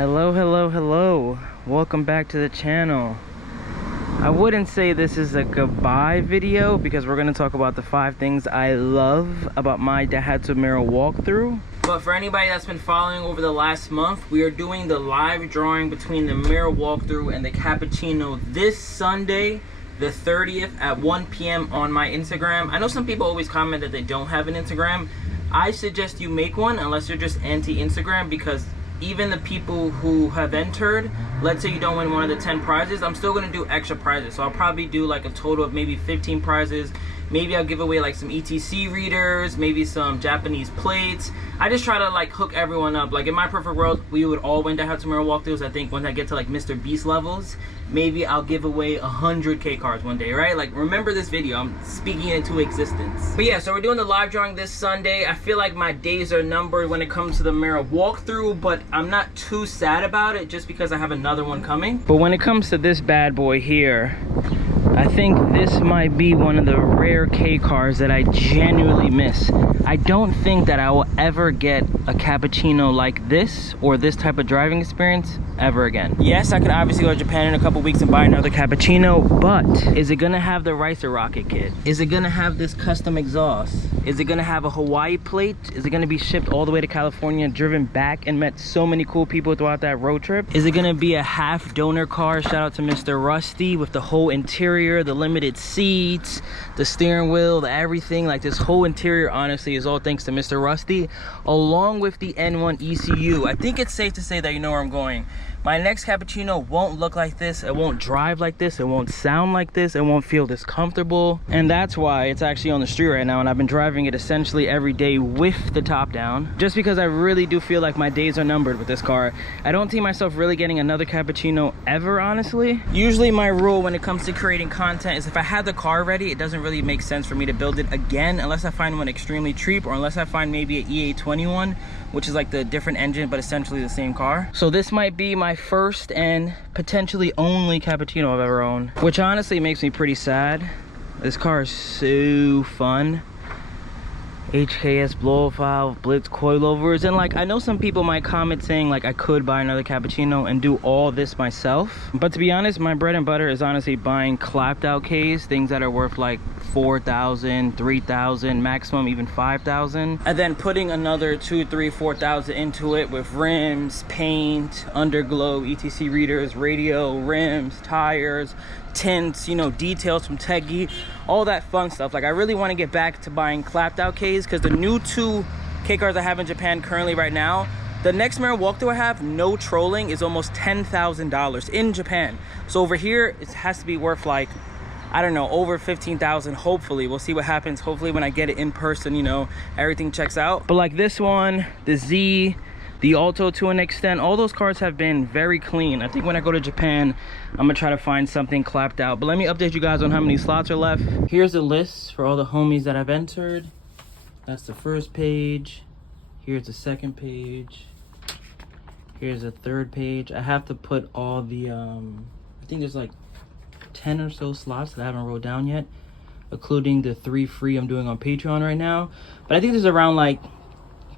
Hello. Welcome back to the channel. I wouldn't say this is a goodbye video because we're going to talk about the 5 things I love about my Daihatsu Mira walkthrough. But for anybody that's been following over the last month, we are doing the live drawing between the Mira walkthrough and the Cappuccino this Sunday, the 30th at 1 p.m. on my Instagram. I know some people always comment that they don't have an Instagram. I suggest you make one unless you're just anti-Instagram, because even the people who have entered, let's say you don't win one of the 10 prizes, I'm still gonna do extra prizes. So I'll probably do like a total of maybe 15 prizes. Maybe I'll give away like some ETC readers, maybe some Japanese plates. I just try to like hook everyone up. Like in my perfect world, we would all win Daihatsu Mira walkthroughs. I think when I get to like Mr. Beast levels, maybe I'll give away 100K cards one day, right? Like remember this video, I'm speaking it into existence. But yeah, so we're doing the live drawing this Sunday. I feel like my days are numbered when it comes to the Mira walkthrough, but I'm not too sad about it just because I have another one coming. But when it comes to this bad boy here, I think this might be one of the rare K cars that I genuinely miss. I don't think that I will ever get a Cappuccino like this or this type of driving experience ever again. Yes, I could obviously go to Japan in a couple weeks and buy another Cappuccino, but is it gonna have the Ricer rocket kit? Is it gonna have this custom exhaust? Is it gonna have a Hawaii plate? Is it gonna be shipped all the way to California, driven back, and met so many cool people throughout that road trip? Is it gonna be a half donor car? Shout out to Mr. Rusty with the whole interior, the limited seats, the steering wheel, the everything. Like this whole interior honestly is all thanks to Mr. Rusty, along with the N1 ECU. I think it's safe to say that you know where I'm going. My next Cappuccino won't look like this, it won't drive like this, it won't sound like this, it won't feel this comfortable. And that's why it's actually on the street right now, and I've been driving it essentially every day with the top down, just because I really do feel like my days are numbered with this car. I don't see myself really getting another Cappuccino ever, honestly. Usually my rule when it comes to creating content is if I had the car ready, it doesn't really make sense for me to build it again unless I find one extremely cheap, or unless I find maybe an EA21, which is like the different engine but essentially the same car. So this might be my first and potentially only Cappuccino I've ever owned, which honestly makes me pretty sad. This car is so fun. HKS blow valve, blitz coilovers, and like I know some people might comment saying like I could buy another Cappuccino and do all this myself, but to be honest, my bread and butter is honestly buying clapped out Keis, things that are worth like 4,000, 3,000, maximum even 5,000, and then putting another 2, 3, 4,000 into it with rims, paint, underglow, ETC readers, radio, rims, tires, tints, you know, details from Tegi, all that fun stuff. Like I really want to get back to buying clapped out Keis, because the new 2 K cars I have in Japan currently right now, the next Mira walkthrough I have, no trolling, is almost $10,000 in Japan. So over here it has to be worth like, I don't know, over 15,000. Hopefully we'll see what happens. Hopefully when I get it in person, you know, everything checks out. But like this one, the Z, the Alto to an extent, all those cars have been very clean. I think when I go to Japan, I'm gonna try to find something clapped out. But let me update you guys on how many slots are left. Here's the list for all the homies that I've entered. That's the first page. Here's the second page. Here's the third page. I have to put all the, I think there's like 10 or so slots that I haven't wrote down yet, including the 3 free I'm doing on Patreon right now. But I think there's around like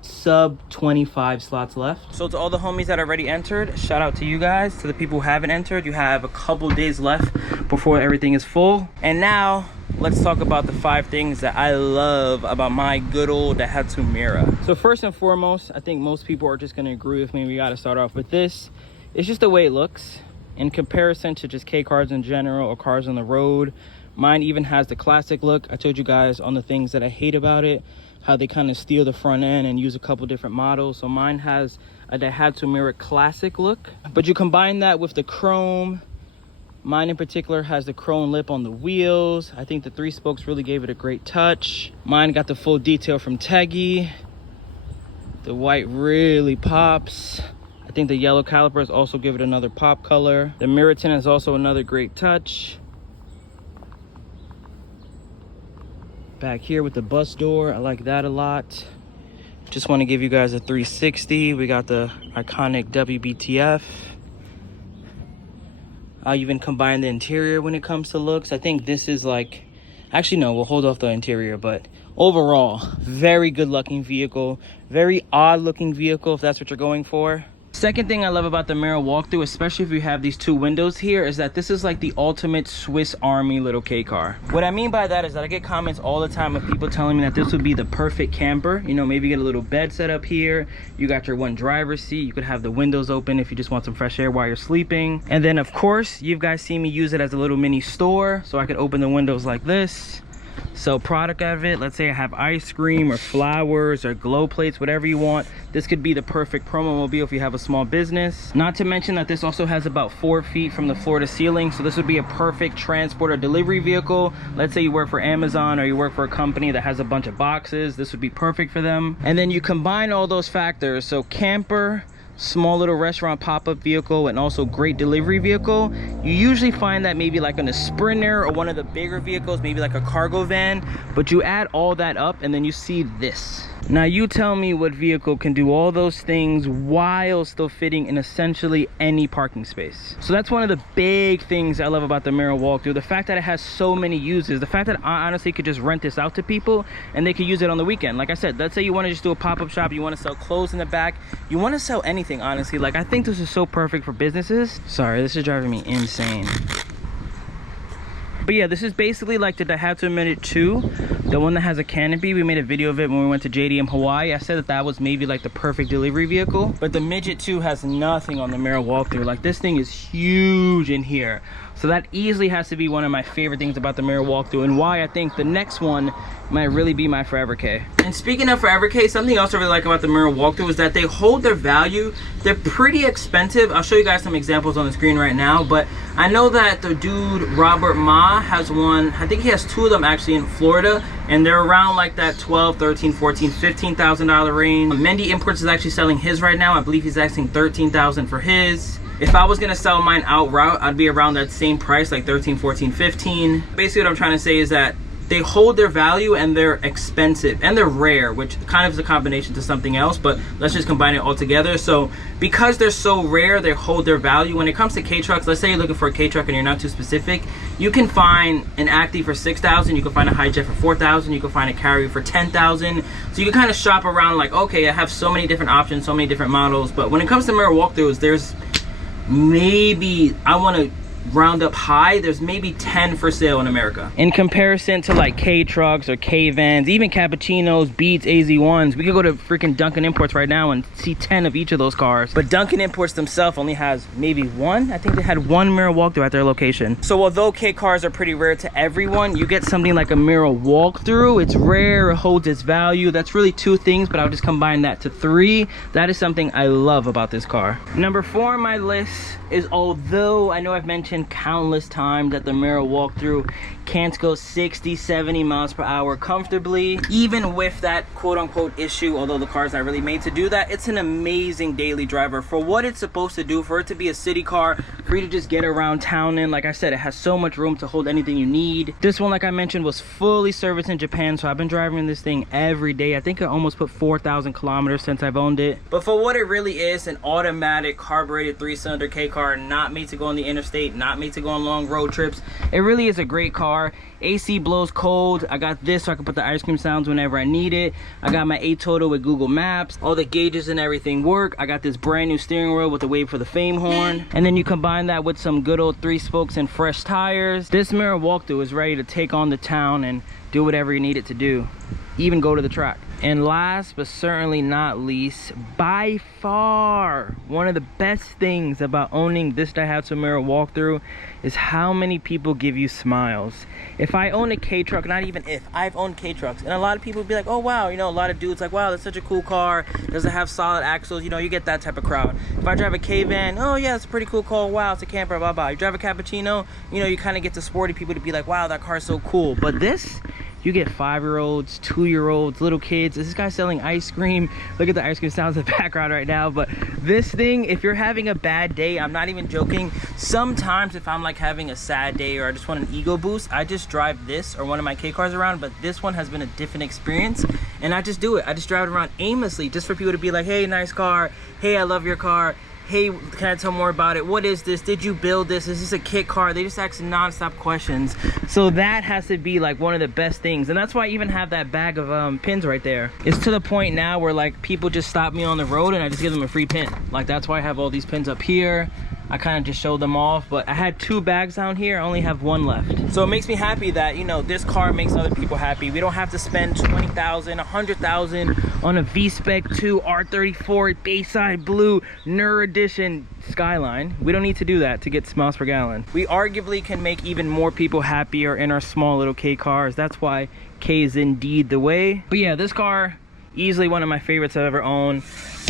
sub 25 slots left. So to all the homies that already entered, shout out to you guys. To the people who haven't entered, you have a couple days left before everything is full. And now let's talk about the 5 things that I love about my good old Daihatsu Mira. So first and foremost, I think most people are just going to agree with me. We got to start off with this. It's just the way it looks in comparison to just K cars in general or cars on the road. Mine even has the classic look. I told you guys on the things that I hate about it, how they kind of steal the front end and use a couple different models. So mine has a Daihatsu Mira classic look, but you combine that with the chrome. Mine in particular has the chrome lip on the wheels. I think the 3 spokes really gave it a great touch. Mine got the full detail from Tegi. The white really pops. I think the yellow calipers also give it another pop color. The mirror tint is also another great touch. Back here with the bus door, I like that a lot. Just want to give you guys a 360. We got the iconic WBTF. I'll even combine the interior when it comes to looks. I think this is like, actually no, we'll hold off the interior, but overall, very good looking vehicle. Very odd looking vehicle if that's what you're going for. second thing I love about the Mira walkthrough, especially if you have these two windows here, is that this is like the ultimate Swiss Army little K car. What I mean by that is that I get comments all the time of people telling me that this would be the perfect camper. You know, maybe get a little bed set up here. You got your one driver's seat. You could have the windows open if you just want some fresh air while you're sleeping. And then of course, you guys see me use it as a little mini store. So I could open the windows like this, sell product out of it. Let's say I have ice cream or flowers or glow plates, whatever you want. This could be the perfect promo mobile if you have a small business. Not to mention that this also has about 4 feet from the floor to ceiling, so this would be a perfect transport or delivery vehicle. Let's say you work for Amazon or you work for a company that has a bunch of boxes. This would be perfect for them. And then you combine all those factors, so camper, small little restaurant pop-up vehicle, and also great delivery vehicle. You usually find that maybe like on a Sprinter or one of the bigger vehicles, maybe like a cargo van, but you add all that up and then you see this. Now you tell me what vehicle can do all those things while still fitting in essentially any parking space. So that's one of the big things I love about the Mira walkthrough. The fact that it has so many uses. The fact that I honestly could just rent this out to people and they could use it on the weekend. Like I said, let's say you want to just do a pop-up shop, you want to sell clothes in the back, you want to sell anything, honestly. Like, I think this is so perfect for businesses. Sorry, this is driving me insane. But yeah, this is basically like the Daihatsu Mira 2, the one that has a canopy. We made a video of it when we went to JDM Hawaii. I said that that was maybe like the perfect delivery vehicle, but the Midget 2 has nothing on the Mira walkthrough. Like, this thing is huge in here. So that easily has to be one of my favorite things about the Mira walkthrough, and why I think the next one might really be my Forever K. And speaking of Forever K, something else I really like about the Mira walkthrough is that they hold their value. They're pretty expensive. I'll show you guys some examples on the screen right now, but I know that the dude Robert Ma has one. I think he has 2 of them actually in Florida, and they're around like that $12,000, $13,000, $14,000, $15,000 range. Mendy Imports is actually selling his right now. I believe he's asking $13,000 for his. If I was gonna sell mine outright, I'd be around that same price, like 13, 14, 15. Basically what I'm trying to say is that they hold their value and they're expensive and they're rare, which kind of is a combination to something else, but let's just combine it all together. So because they're so rare, they hold their value. When it comes to K-trucks, let's say you're looking for a K-truck and you're not too specific, you can find an Active for $6,000, you can find a Hijet for $4,000, you can find a Carrier for $10,000. So you can kind of shop around like, okay, I have so many different options, so many different models. But when it comes to Mira walkthroughs, there's maybe, I want to round up high, there's maybe 10 for sale in America. In comparison to like K trucks or K vans, even Cappuccinos, Beats, AZ1s, we could go to freaking Duncan Imports right now and see 10 of each of those cars. But Duncan Imports themselves only has maybe 1. I think they had 1 Mira walkthrough at their location. So although K cars are pretty rare to everyone, you get something like a Mira walkthrough. It's rare, it holds its value. That's really 2 things, but I'll just combine that to 3. That is something I love about this car. Number 4 on my list is, although I know I've mentioned countless times that the Mira walkthrough can't go 60, 70 miles per hour comfortably, even with that quote-unquote issue, although the car's not really made to do that, it's an amazing daily driver for what it's supposed to do, for it to be a city car, for you to just get around town in. Like I said, it has so much room to hold anything you need. This one, like I mentioned, was fully serviced in Japan, so I've been driving this thing every day. I think I almost put 4,000 kilometers since I've owned it. But for what it really is, an automatic carbureted 3-cylinder K car, not made to go on the interstate, not made to go on long road trips. It really is a great car. AC blows cold. I got this so I can put the ice cream sounds whenever I need it. I got my A-Total with Google Maps. All the gauges and everything work. I got this brand new steering wheel with the WayBeforeTheFame horn. And then you combine that with some good old 3 spokes and fresh tires. This Mira walkthrough is ready to take on the town and do whatever you need it to do. Even go to the track. And last but certainly not least, by far one of the best things about owning this Daihatsu Mira walkthrough is how many people give you smiles. If I own a K truck, not even if, I've owned K trucks, and a lot of people be like, oh wow, you know, a lot of dudes like, wow, that's such a cool car, does it have solid axles, you know, you get that type of crowd. If I drive a K van, oh yeah, it's a pretty cool car, wow, it's a camper, blah blah. You drive a Cappuccino, you know, you kind of get the sporty people to be like, wow, that car's so cool. But this, you get 5-year-olds, 2-year-olds, little kids. This guy's selling ice cream. Look at the ice cream sounds in the background right now. But this thing, if you're having a bad day, I'm not even joking. Sometimes if I'm like having a sad day or I just want an ego boost, I just drive this or one of my K cars around. But this one has been a different experience. And I just do it. I just drive it around aimlessly just for people to be like, hey, nice car. Hey, I love your car. hey, can I tell more about it? What is this? Did you build this? Is this a kit car? They just ask non-stop questions. So that has to be like one of the best things. And that's why I even have that bag of pins right there. It's to the point now where like people just stop me on the road and I just give them a free pin. Like that's why I have all these pins up here. I kind of just showed them off, but I had 2 bags down here. I only have 1 left. So it makes me happy that, you know, this car makes other people happy. We don't have to spend $20,000, $100,000 on a V-Spec 2 R34 Bayside Blue Nur Edition Skyline. We don't need to do that to get miles per gallon. We arguably can make even more people happier in our small little K cars. That's why K is indeed the way. But yeah, this car, easily one of my favorites I've ever owned.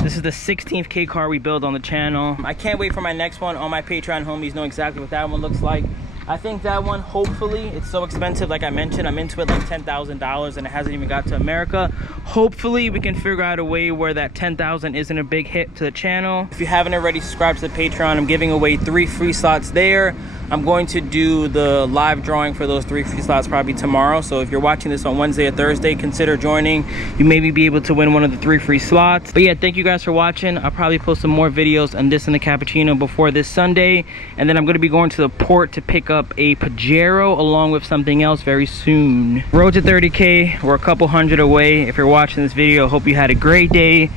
This is the 16th K car we build on the channel. I can't wait for my next one. All my Patreon homies know exactly what that one looks like. I think that one, hopefully, it's so expensive, like I mentioned, I'm into it like $10,000 and it hasn't even got to America. Hopefully we can figure out a way where that 10,000 isn't a big hit to the channel. If you haven't already subscribed to the Patreon, I'm giving away 3 free slots there. I'm going to do the live drawing for those 3 free slots probably tomorrow. So if you're watching this on Wednesday or Thursday, consider joining. You maybe be able to win one of the 3 free slots. But yeah, thank you guys for watching. I'll probably post some more videos on this and the Cappuccino before this Sunday. And then I'm going to be going to the port to pick up a Pajero along with something else very soon. Road to 30K. We're a couple hundred away. If you're watching this video, hope you had a great day.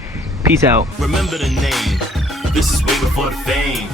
Peace out. Remember the name. This is way before the fame.